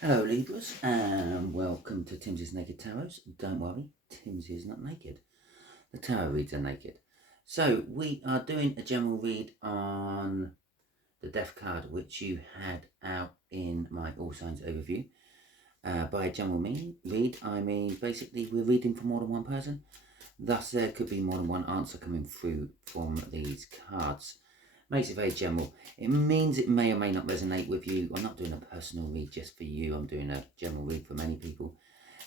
Hello Libras and welcome to Timsy Naked Tarot. Don't worry, Timsy is not naked. The tarot reads are naked. So we are doing a general read on the death card which you had out in my All Signs overview. By a general read, I mean basically we're reading for more than one person. Thus there could be more than one answer coming through from these cards. Makes it very general. It means it may or may not resonate with you. I'm not doing a personal read just for you. I'm doing a general read for many people.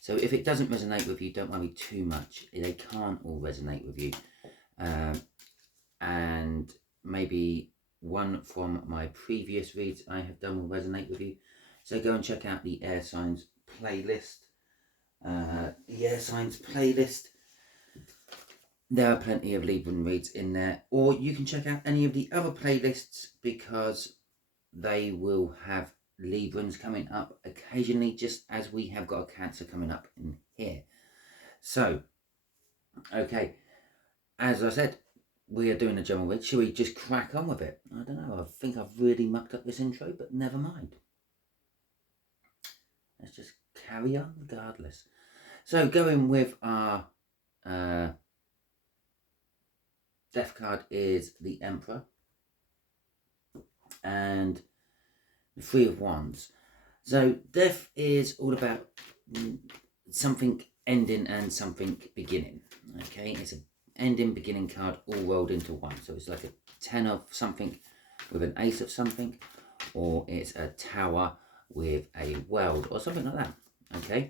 So if it doesn't resonate with you, don't worry too much. They can't all resonate with you. And maybe one from my previous reads I have done will resonate with you. So go and check out the Air Signs playlist. There are plenty of Libran reads in there, or you can check out any of the other playlists because they will have Librans coming up occasionally, just as we have got a Cancer coming up in here. So, okay, as I said, we are doing a general read. Shall we just crack on with it? I don't know, I think I've really mucked up this intro, but never mind. Let's just carry on regardless. So, going with our death card is the Emperor and the Three of Wands. So death is all about something ending and something beginning. Okay, it's an ending beginning card all rolled into one. So it's like a 10 of something with an ace of something, or it's a tower with a world or something like that. Okay,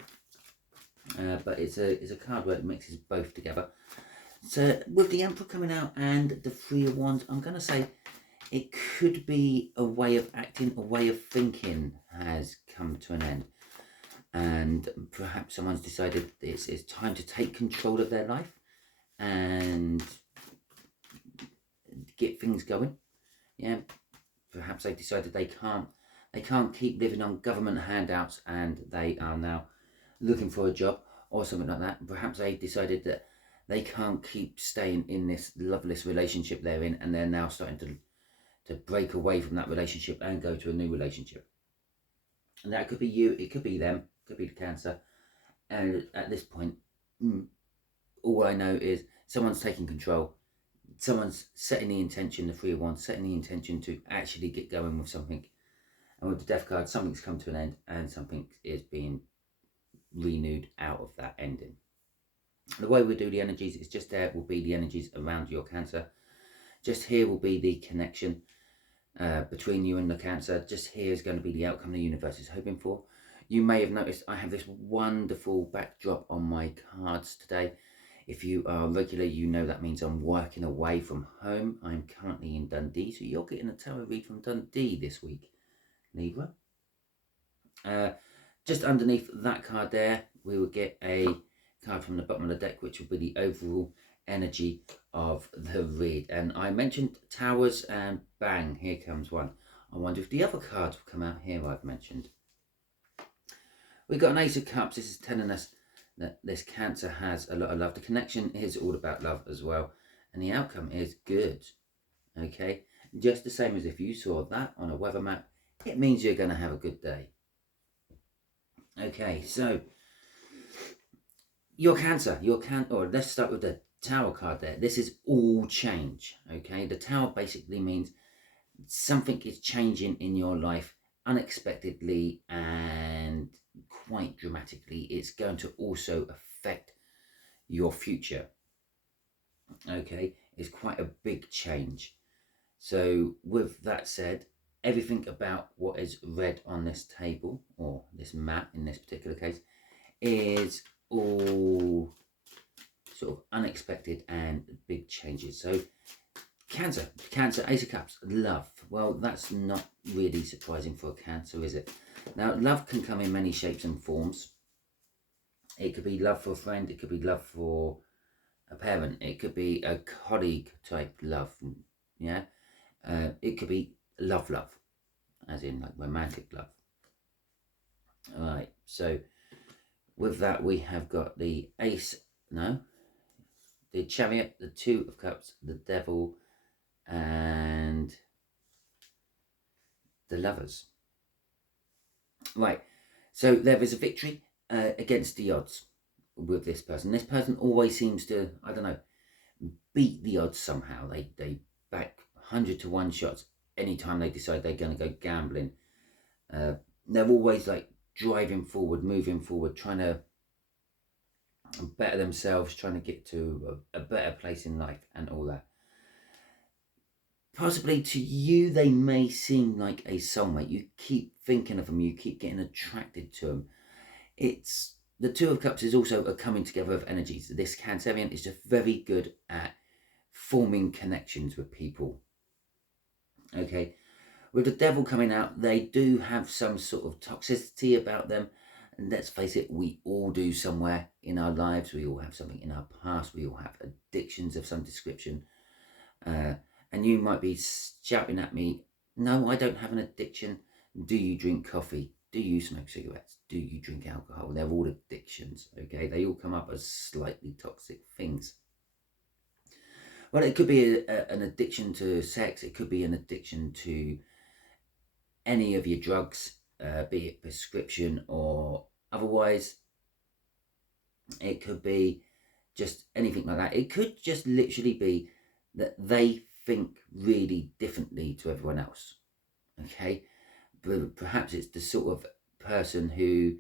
but it's a card where it mixes both together. So with the Emperor coming out and the Three of Wands, I'm going to say it could be a way of acting, a way of thinking has come to an end. And perhaps someone's decided it's time to take control of their life and get things going. Yeah, perhaps they decided they can't keep living on government handouts and they are now looking for a job or something like that. Perhaps they decided that they can't keep staying in this loveless relationship they're in, and they're now starting to break away from that relationship and go to a new relationship. And that could be you, it could be them, it could be the Cancer. And at this point, all I know is someone's taking control. Someone's setting the intention, the Three of Wands, setting the intention to actually get going with something. And with the Death card, something's come to an end and something is being renewed out of that ending. The way we do the energies is just there will be the energies around your Cancer. Just here will be the connection between you and the Cancer. Just here is going to be the outcome the universe is hoping for. You may have noticed I have this wonderful backdrop on my cards today. If you are regular, you know that means I'm working away from home. I'm currently in Dundee, so you're getting a tarot read from Dundee this week, Libra. Just underneath that card there, we will get a card from the bottom of the deck, which will be the overall energy of the read. And I mentioned towers, and bang, here comes one. I wonder if the other cards will come out here I've mentioned. We've got an Ace of Cups. This is telling us that this Cancer has a lot of love. The connection is all about love as well, and the outcome is good. Okay, just the same as if you saw that on a weather map, it means you're going to have a good day. Okay, so your Cancer, or let's start with the Tower card there. This is all change. Okay, the Tower basically means something is changing in your life unexpectedly and quite dramatically. It's going to also affect your future. Okay, it's quite a big change. So with that said, everything about what is read on this table, or this map in this particular case, is all sort of unexpected and big changes. So Cancer, Ace of Cups, love. Well, that's not really surprising for a Cancer, is it? Now, love can come in many shapes and forms. It could be love for a friend, it could be love for a parent, it could be a colleague type love, yeah? It could be love, as in like romantic love. All right, so with that we have got the the Chariot, the Two of Cups, the Devil, and the Lovers. Right, So there is a victory against the odds with this person. This person always seems to, I don't know, beat the odds somehow. They back 100 to 1 shots anytime they decide they're going to go gambling. They're always like driving forward, moving forward, trying to better themselves, trying to get to a better place in life and all that. Possibly to you, they may seem like a soulmate. You keep thinking of them, you keep getting attracted to them. It's the Two of Cups is also a coming together of energies. This Cancerian is just very good at forming connections with people. Okay, with the Devil coming out, they do have some sort of toxicity about them. And let's face it, we all do somewhere in our lives. We all have something in our past. We all have addictions of some description. And you might be shouting at me, no, I don't have an addiction. Do you drink coffee? Do you smoke cigarettes? Do you drink alcohol? They're all addictions, okay? They all come up as slightly toxic things. Well, it could be an addiction to sex. It could be an addiction to any of your drugs, be it prescription or otherwise. It could be just anything like that. It could just literally be that they think really differently to everyone else, okay? But perhaps it's the sort of person who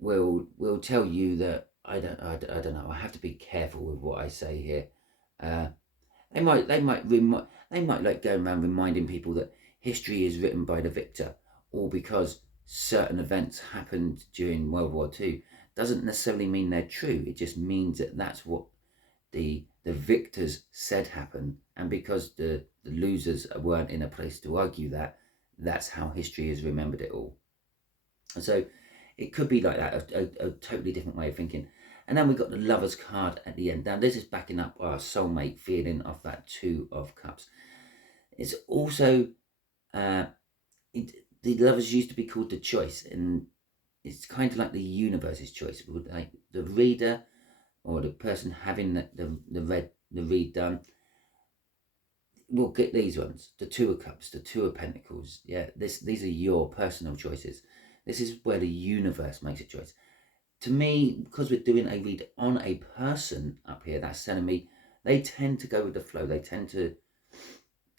will tell you that I don't know. I have to be careful with what I say here. They might like go around reminding people that history is written by the victor, or because certain events happened during World War II doesn't necessarily mean they're true. It just means that that's what the victors said happened, and because the losers weren't in a place to argue that, that's how history has remembered it all. And so it could be like that, a totally different way of thinking. And then we've got the Lovers card at the end. Now this is backing up our soulmate feeling of that Two of Cups. It's also the Lovers used to be called the Choice, and it's kind of like the universe's choice. Like the reader or the person having the read done will get these ones, the Two of Cups, the Two of Pentacles. Yeah, these are your personal choices. This is where the universe makes a choice. To me, because we're doing a read on a person up here, that's telling me they tend to go with the flow. They tend to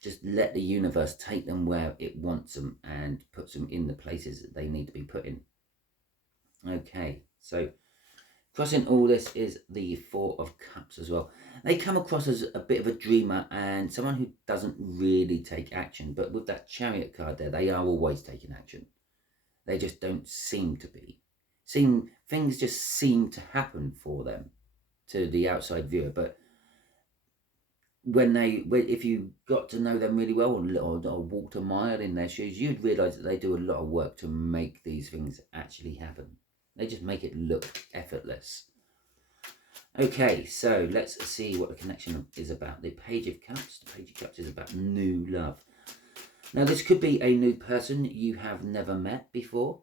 just let the universe take them where it wants them and puts them in the places that they need to be put in. Okay, so crossing all this is the Four of Cups as well. They come across as a bit of a dreamer and someone who doesn't really take action. But with that Chariot card there, they are always taking action. They just don't seem to be. Things just seem to happen for them to the outside viewer. But if you got to know them really well or walked a mile in their shoes, you'd realise that they do a lot of work to make these things actually happen. They just make it look effortless. Okay, so let's see what the connection is about. The Page of Cups. The Page of Cups is about new love. Now, this could be a new person you have never met before,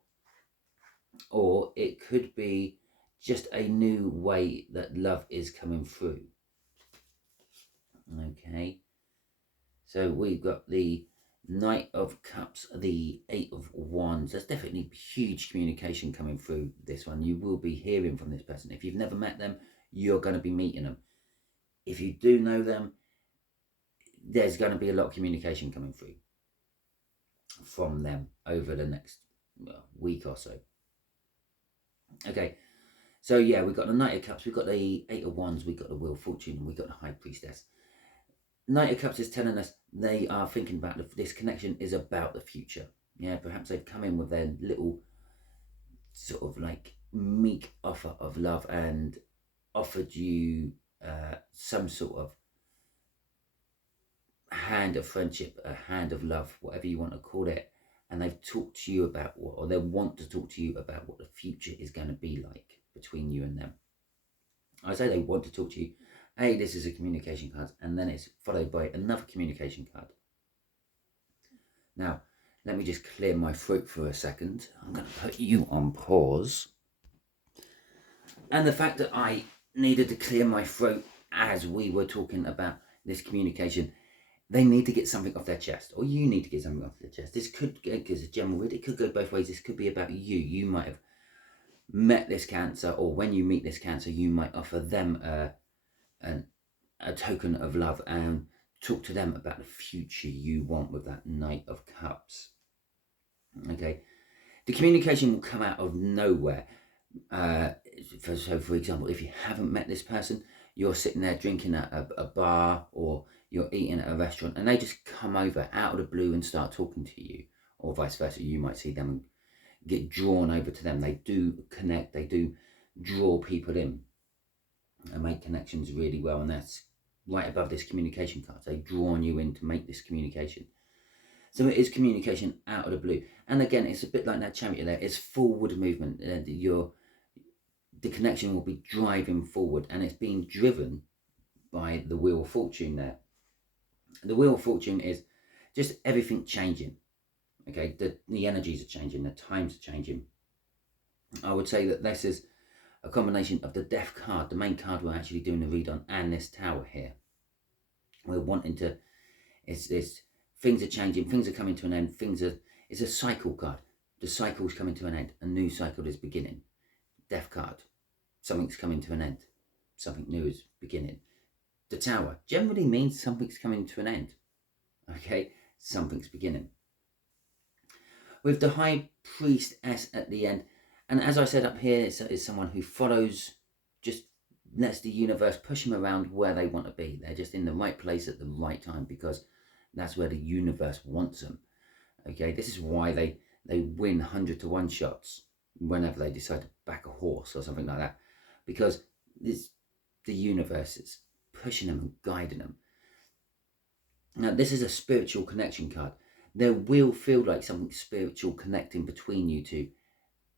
or it could be just a new way that love is coming through. Okay, so we've got the Knight of Cups, the Eight of Wands. There's definitely huge communication coming through this one. You will be hearing from this person. If you've never met them, you're going to be meeting them. If you do know them, there's going to be a lot of communication coming through from them over the next week or so. Okay, so yeah, we've got the Knight of Cups, we've got the Eight of Wands, we've got the Wheel of Fortune, and we've got the High Priestess. Knight of Cups is telling us they are thinking about this connection is about the future. Yeah, perhaps they've come in with their little sort of like meek offer of love and offered you some sort of hand of friendship, a hand of love, whatever you want to call it. And they've talked to you about or they want to talk to you about what the future is going to be like between you and them. I say they want to talk to you. This is a communication card, and then it's followed by another communication card. Now, let me just clear my throat for a second. I'm going to put you on pause. And the fact that I needed to clear my throat as we were talking about this communication they need to get something off their chest, or you need to get something off their chest. This could, as a general read, it could go both ways. This could be about you. You might have met this Cancer, or when you meet this Cancer, you might offer them a token of love and talk to them about the future you want with that Knight of Cups. Okay, the communication will come out of nowhere. So for example, if you haven't met this person, you're sitting there drinking at a bar, or you're eating at a restaurant, and they just come over out of the blue and start talking to you, or vice versa. You might see them and get drawn over to them. They do connect, they do draw people in and make connections really well, and that's right above this communication card. They've drawn you in to make this communication. So it is communication out of the blue. And again, it's a bit like that Chariot there. It's forward movement. The connection will be driving forward, and it's being driven by the Wheel of Fortune there. The Wheel of Fortune is just everything changing. Okay, the energies are changing, the times are changing. I would say that this is a combination of the Death card, the main card we're actually doing the read on, and this Tower here. We're wanting to, it's things are changing, things are coming to an end, it's a cycle card. The cycle's coming to an end, a new cycle is beginning. Death card, something's coming to an end, something new is beginning. The Tower generally means something's coming to an end. Okay, something's beginning. With the High Priestess at the end, and as I said up here, it's someone who follows, just lets the universe push them around where they want to be. They're just in the right place at the right time, because that's where the universe wants them. Okay, this is why they win 100-to-1 shots whenever they decide to back a horse or something like that, because the universe is pushing them and guiding them. Now, this is a spiritual connection card. There will feel like something spiritual connecting between you two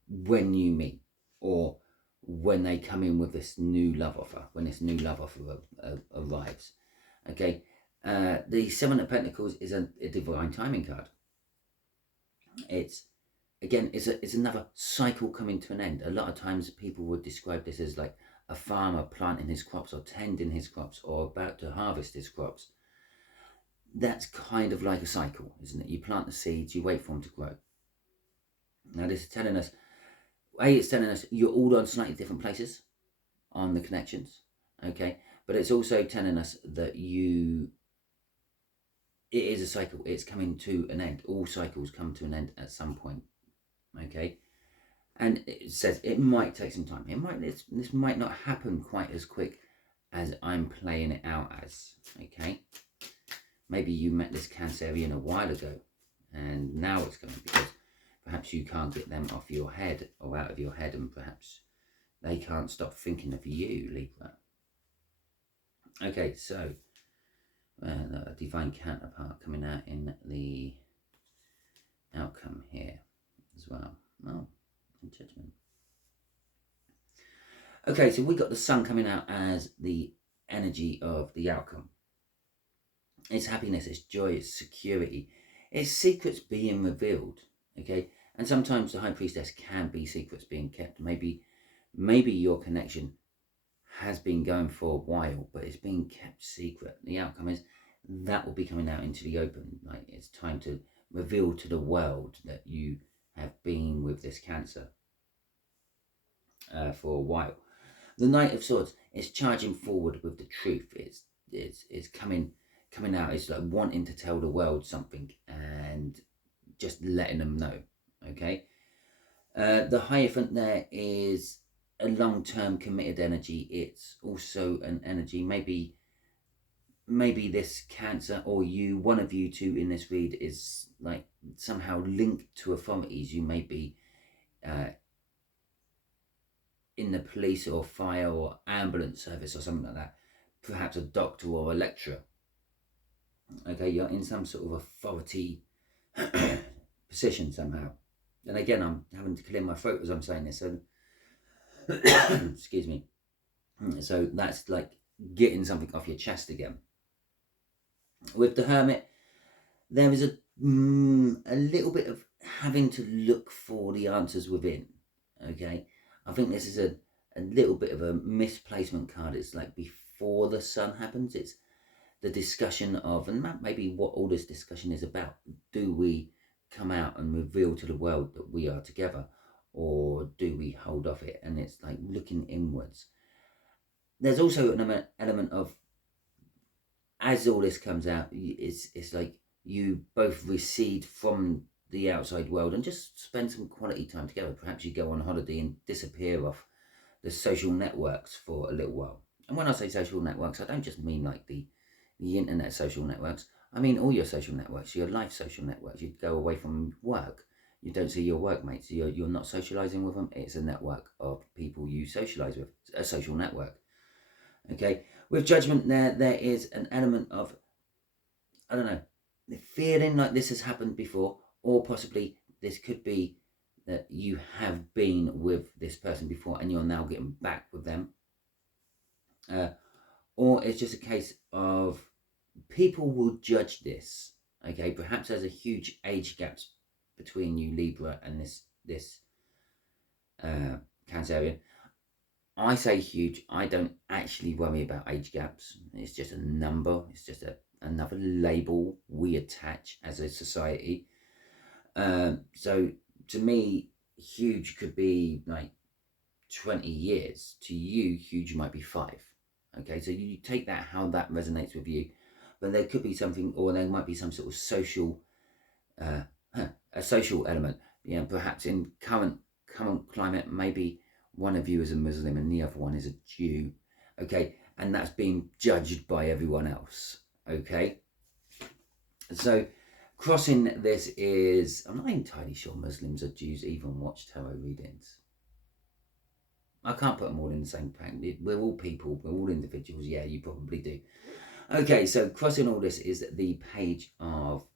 when you meet, or when they come in with this new love offer, when this new love offer arrives. Okay, the Seven of Pentacles is a divine timing card. It's another cycle coming to an end. A lot of times people would describe this as like a farmer planting his crops, or tending his crops, or about to harvest his crops. That's kind of like a cycle, isn't it? You plant the seeds, you wait for them to grow. Now this is telling us, it's telling us you're all on slightly different places on the connections, okay? But it's also telling us that it is a cycle. It's coming to an end. All cycles come to an end at some point, okay? And it says it might take some time. This might not happen quite as quick as I'm playing it out as, okay? Maybe you met this Cancerian a while ago, and now it's coming because perhaps you can't get them off your head, or out of your head, and perhaps they can't stop thinking of you, Libra. Okay, so the divine counterpart coming out in the outcome here as well. Oh, Judgment. Okay, so we got the Sun coming out as the energy of the outcome. It's happiness, it's joy, it's security, it's secrets being revealed. Okay, and sometimes the High Priestess can be secrets being kept. Maybe your connection has been going for a while, but it's being kept secret. The outcome is that will be coming out into the open. Like, it's time to reveal to the world that you have been with this Cancer for a while. The Knight of Swords is charging forward with the truth. It's coming out. It's like wanting to tell the world something and just letting them know. Okay. The Hierophant there is a long-term committed energy. It's also an energy, maybe this Cancer, or one of you two in this read, is like somehow linked to authorities. You may be in the police or fire or ambulance service or something like that. Perhaps a doctor or a lecturer. Okay, you're in some sort of authority position somehow. And again, I'm having to clear my throat as I'm saying this, so excuse me. So that's like getting something off your chest again. With the Hermit, there is a little bit of having to look for the answers within. Okay, I think this is a little bit of a misplacement card. It's like before the Sun happens. It's the discussion of, and that may be what all this discussion is about. Do we come out and reveal to the world that we are together, or do we hold off it? And it's like looking inwards. There's also an element of, as all this comes out, it's like you both recede from the outside world and just spend some quality time together. Perhaps you go on holiday and disappear off the social networks for a little while. And when I say social networks, I don't just mean like the internet social networks. I mean all your social networks, your life social networks. You go away from work. You don't see your workmates. You're not socializing with them. It's a network of people you socialize with, a social network. Okay, with Judgment there is an element of, I don't know, feeling like this has happened before, or possibly this could be that you have been with this person before and you're now getting back with them. Or it's just a case of people will judge this. Okay, perhaps there's a huge age gap between you, Libra, and this Cancerian. I say huge. I don't actually worry about age gaps. It's just a number. It's just another label we attach as a society. So to me, huge could be like 20 years. To you, huge might be 5. Okay, so you take that, how that resonates with you. But there could be something, or there might be some sort of social, a social element. Yeah, perhaps in current climate, maybe one of you is a Muslim and the other one is a Jew. Okay, and that's being judged by everyone else. Okay, so crossing this is, I'm not entirely sure Muslims or Jews even watch tarot readings. I can't put them all in the same pack. We're all people, we're all individuals. Yeah, you probably do. Okay, so crossing all this is the Page of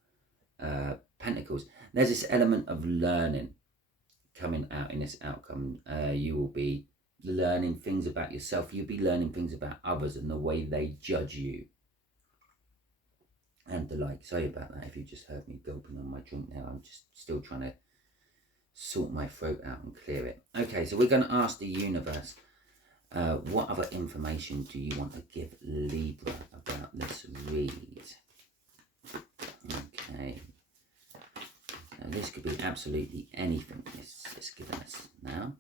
Pentacles. There's this element of learning coming out in this outcome. You will be learning things about yourself. You'll be learning things about others and the way they judge you. And the like. Sorry about that if you just heard me gulping on my drink now. I'm just still trying to sort my throat out and clear it. Okay, so we're going to ask the universe, what other information do you want to give Libra about this read? Okay. Now this could be absolutely anything it's given us now.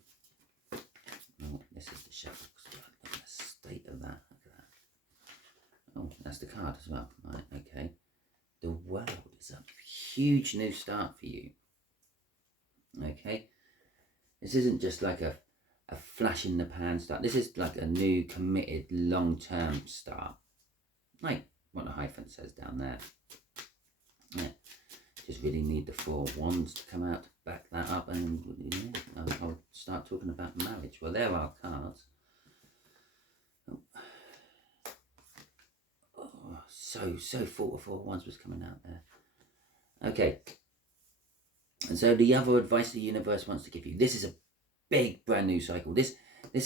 Oh, this is the Shepherd's card. Look at the state of that. Look at that. Oh, that's the card as well. Right, okay. The world is a huge new start for you. Okay. This isn't just like a flash in the pan start. This is like a new, committed, long-term start. Like what the hyphen says down there. Yeah. Just really need the 4 wands to come out to back that up, and yeah, I'll start talking about marriage. Well, there are cards. Oh, so 4 wands was coming out there. Okay. And so the other advice the universe wants to give you, this is a big brand new cycle. This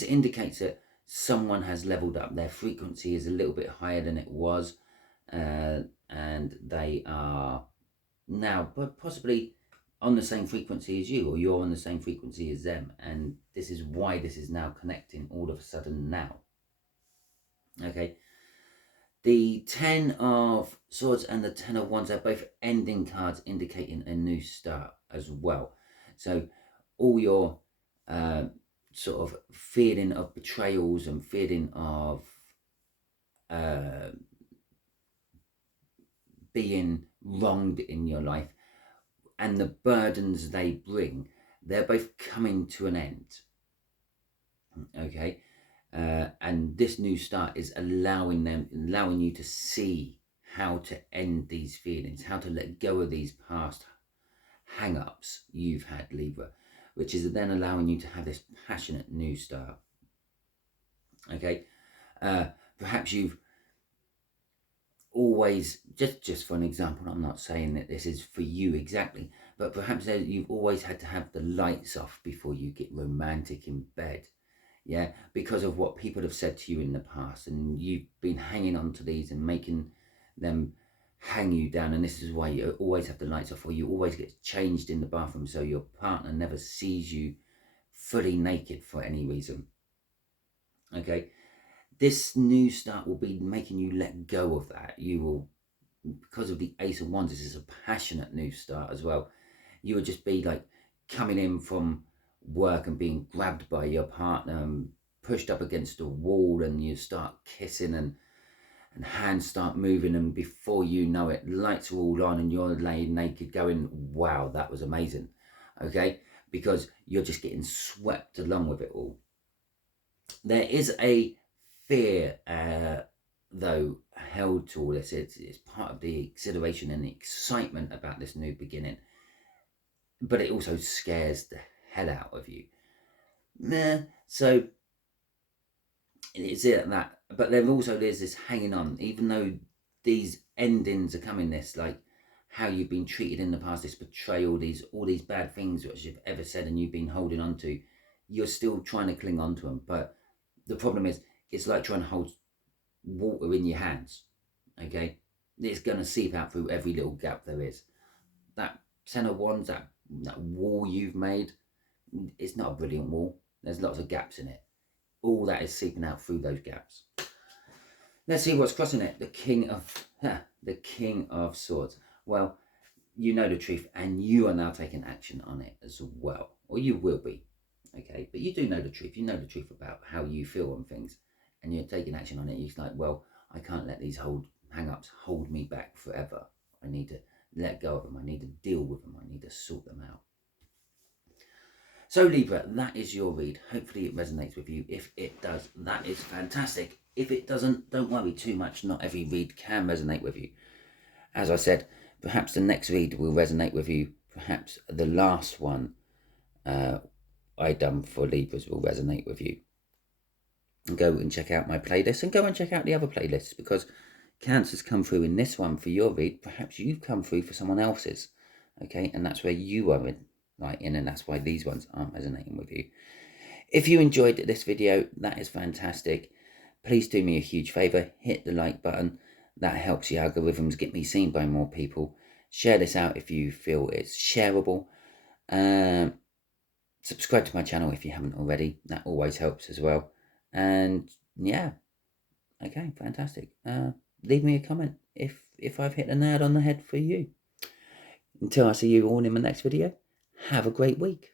indicates that someone has leveled up. Their frequency is a little bit higher than it was, and they are now but possibly on the same frequency as you, or you're on the same frequency as them, and this is why this is now connecting all of a sudden now. Okay, the 10 of Swords and the 10 of Wands are both ending cards, indicating a new start as well. So all your sort of feeling of betrayals and feeling of being wronged in your life and the burdens they bring, they're both coming to an end. Okay, and this new start is allowing you to see how to end these feelings, how to let go of these past hang-ups you've had, Libra, which is then allowing you to have this passionate new start. Okay, perhaps you've always, just for an example, I'm not saying that this is for you exactly, but perhaps you've always had to have the lights off before you get romantic in bed. Yeah, because of what people have said to you in the past, and you've been hanging on to these and making them hang you down, and this is why you always have the lights off, or you always get changed in the bathroom so your partner never sees you fully naked for any reason. Okay, this new start will be making you let go of that. You will, because of the Ace of Wands, this is a passionate new start as well. You would just be like coming in from work and being grabbed by your partner and pushed up against a wall, and you start kissing and hands start moving, and before you know it, lights are all on and you're laying naked going, wow, that was amazing. Okay, because you're just getting swept along with it all. There is a fear though held to all this. It's part of the exhilaration and the excitement about this new beginning, but it also scares the hell out of you. So it's it that, but then also there's this hanging on, even though these endings are coming, this like how you've been treated in the past, this betrayal, all these bad things which you've ever said and you've been holding on to, you're still trying to cling on to them. But the problem is, it's like trying to hold water in your hands. Okay, it's going to seep out through every little gap there is. That Ten of Wands, that wall you've made, it's not a brilliant wall. There's lots of gaps in it. All that is seeping out through those gaps. Let's see what's crossing it. The King of Swords. Well, you know the truth, and you are now taking action on it as well, or you will be. Okay, but you do know the truth. You know the truth about how you feel on things, and you're taking action on it. You're like, well, I can't let these hang-ups hold me back forever. I need to let go of them. I need to deal with them. I need to sort them out. So Libra, that is your read. Hopefully it resonates with you. If it does, that is fantastic. If it doesn't, don't worry too much. Not every read can resonate with you. As I said, perhaps the next read will resonate with you. Perhaps the last one I done for Libras will resonate with you. And go and check out my playlist, and go and check out the other playlists, because Cancer's come through in this one for your read. Perhaps you've come through for someone else's. Okay, and that's where you are in. And that's why these ones aren't resonating with you. If you enjoyed this video, that is fantastic. Please do me a huge favor, hit the like button. That helps the algorithms get me seen by more people. Share this out if you feel it's shareable. Subscribe to my channel if you haven't already. That always helps as well. And yeah, okay, fantastic. Leave me a comment if I've hit the nail on the head for you. Until I see you all in my next video, have a great week.